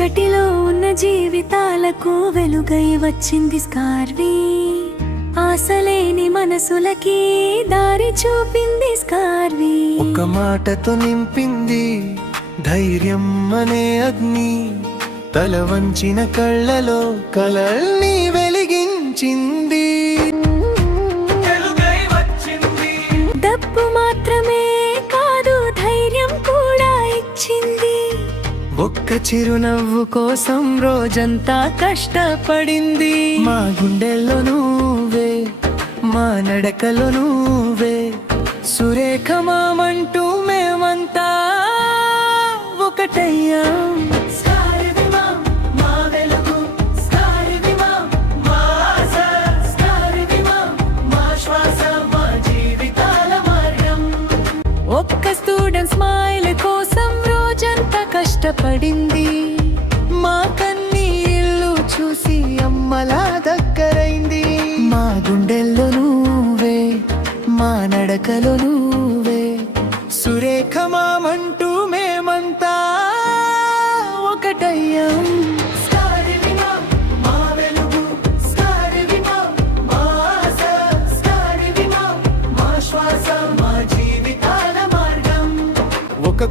చీకటిలో ఉన్న జీవితాలకు వెలుగై వచ్చింది స్కార్వి. ఆశలేని మనసులకి దారి చూపింది స్కార్వి. ఒక మాటతో నింపింది ధైర్యం అనే అగ్ని. తల వంచిన కళ్ళలో కలల్ని వెలిగించింది. డబ్బు మాత్రమే కాదు, ధైర్యం కూడా ఇచ్చింది. ఒక్క చిరునవ్వు కోసం రోజంతా కష్టపడింది. మా గుండెల్లో నువ్వే, మా నడకలో నువ్వే, సురేఖ మామంటూ మేమంతా ఒకటయ్యాం. ఒక్క స్టూడెంట్ స్మైల్ కోసం రోజంతా కష్టపడింది. మా కన్నీళ్ళు చూసి అమ్మలా దగ్గరైంది. మా గుండెల్లో నువ్వే, మా నడకలో నువ్వే, సురేఖ మామంటూ మేమంతా ఒకటయ్యాం. ఒక